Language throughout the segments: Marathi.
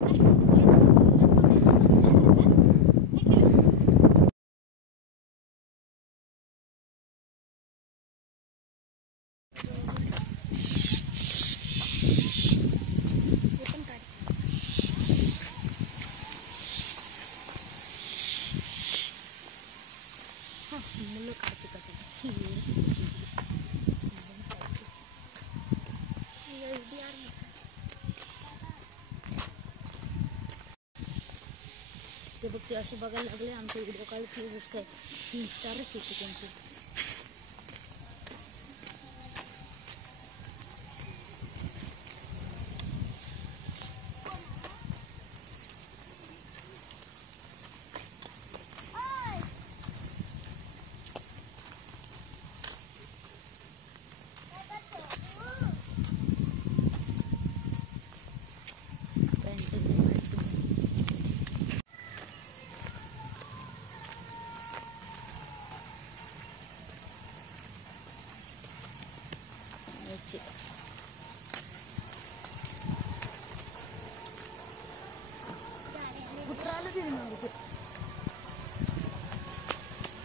ते बघ ते असे बघायला लागले आमचे व्हिडिओ काढले जसं काय 3 स्टारच येते त्यांचे.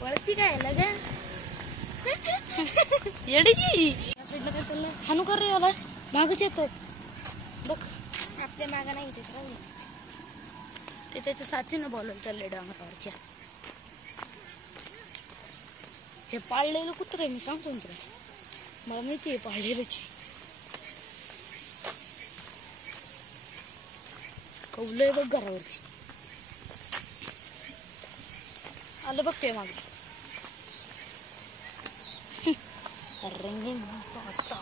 वळती काय लगा येडीची या साईडला काय चाललंय हानू कर रे याला मागच येतो बघ आपल्या मागा नाही ते त्याच्या साथीनं बोलायला चाललंय डोंगरावरच्या. हे पाळलेलं कुत्र आहे मी सांगतो ना तुला मला माहिती आहे पाळलेलंच कौलंय बघ घरावरची आलं बघ ते मागे रंगीन पास्ता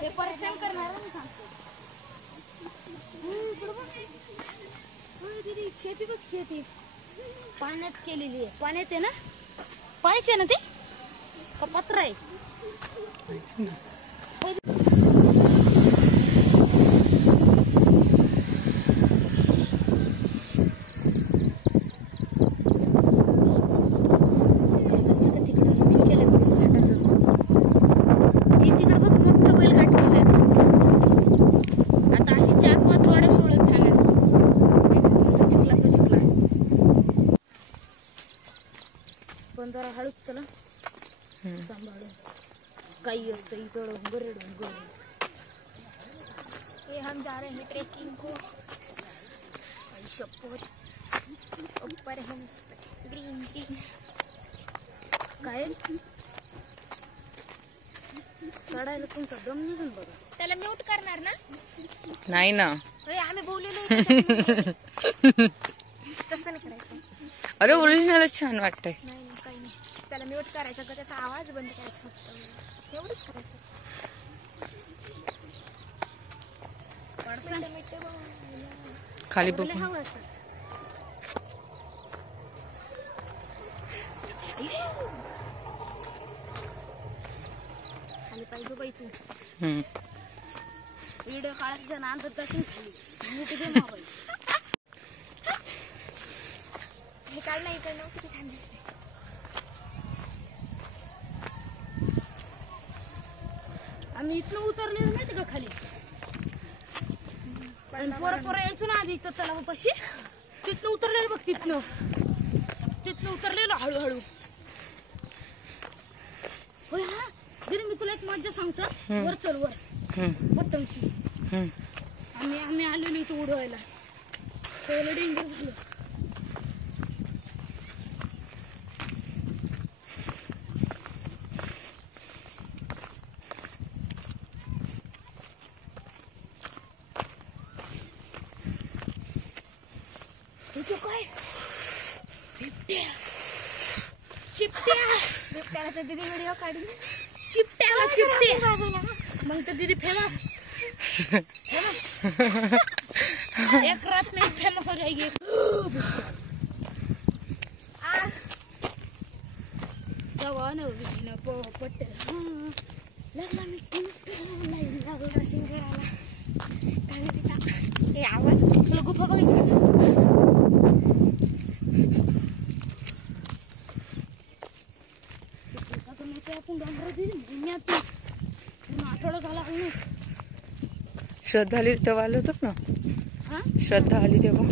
हे परेशान करणार शेती बघ शेती पाण्यात केलेली आहे पाण्यात आहे ना पाण्यात आहे ना ते का पत्र आहे जरा हळूच चला सांभाळून काही असतं इथं डोंगर डोंगर. ये हम जा रहे हैं ट्रेकिंग को शपथ ऊपर है ग्रीन टी काय काढायला तुमचा दम निघून बघा. त्याला म्यूट करणार ना नाही ना आम्ही बोललेलो तसं नाही करायचं. अरे ओरिजिनलच छान वाटतंय. त्याला म्यूट करायचं का त्याचा आवाज बंद करायचा फक्त एवढंच करायचं. खाली बघ हवं असं खाली पाहिजे बाई तू व्हिडिओ काढायचा ना अंतर जाशील खाली मी तुझे मोबाईल हे काढ नाही इकडनं किती छान दिसते. आम्ही इथनं उतरलेलो माहिती का खाली पोरं यायचो ना आधी इथं तलावापाशी तिथनं उतरलेलं बघ तिथनं उतरलेलो हळूहळू. होय हा दिदी मी तुला एक मज्जा सांगतो वर चल वर पतंगची आम्ही आलेलो इथं उडवायला पहिलं डेंजर झालं. काय बिबट्याला तर दीदी व्हिडिओ काढून चिपट्याला चिपटे मग तर दीदी फेमस एक रात में फेमस हो जाएगी. जवान विहीन पोपट लागला मी लागला सिंगराला हे आवाज तुला गुफा बघायची आपण डोंगरावर दिली आठवडा झाला. श्रद्धा आली तेव्हा आलो होतो ना. श्रद्धा आली तेव्हा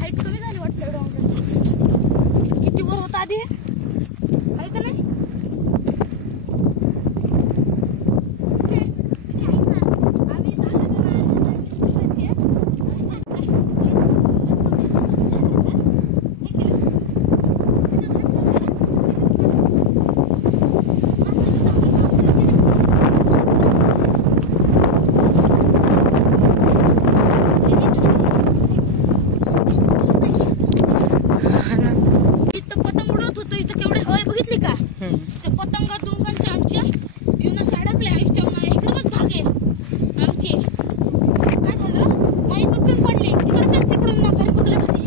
हाईट कमी झाली वाटतं डोंगराची. किती वर होता आधी आहे का नाही. पतंगा दोघांच्या आमच्या येऊन साडकल्या आयुष्यामध्ये इकडे बघ धागे आमचे काय झालं माई कुठून पडली तिकडे चल तिकडून माझ्या बघले भारी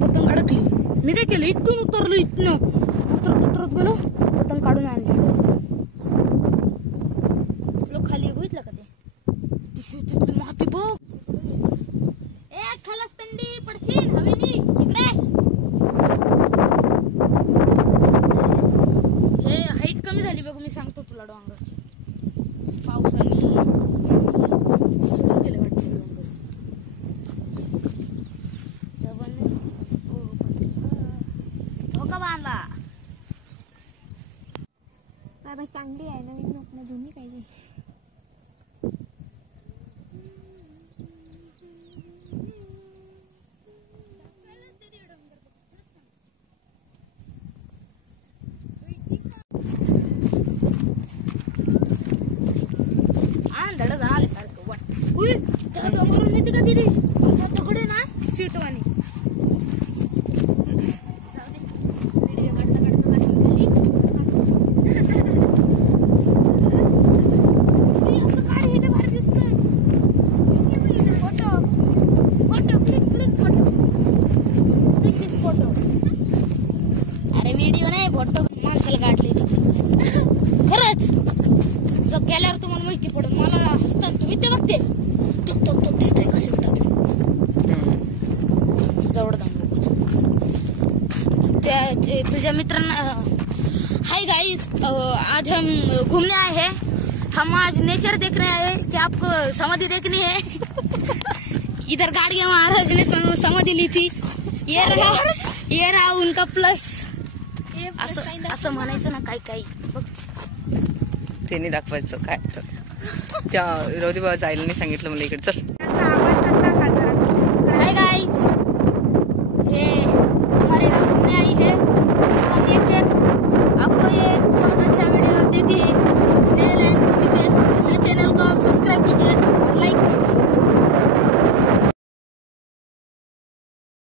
पतंग अडकली. मी काय केलं इथून उतरलो इथनं उतरत गेलो पतंग काढून आणली. तिथलं खाली बघितलं का ते माती बघ ए खालास थंडी पडशील हवेली इकडे. हे हाईट कमी झाली बघ मी सांगतो तुला डोंगराची पावसाने सोडून गेले वाटतं डोंगर. बाबा चांगली आहे नवीन नोकना दोन्ही पाहिजे. आंधळ झाले सारखं वाट उई त्या डोंगरावर नेते का दिली आता दगड आहे ना सीटवानी. अरे व्हिडिओ नाही फोटो माणसाला काढले खरंच जर गेल्यावर तुम्हाला माहिती पडेल. मला हसतात तुम्ही ते बघते तो दिसतोय कसे होतात जवळ जाऊन तुझ्या मित्रांना. हाय गाइस आज हम घूमने आए हैं. हम आज नेचर देखने आए हैं कि आपको समाधि देखनी है. इधर गाड़ियां महाराज ने समाधि ली थी. ये रहा उनका प्लस. असं म्हणायचं ना काही बघ त्यांनी दाखवायचं काय. त्या रोदी बाबा जायला नाही सांगितलं मला इकडे चल.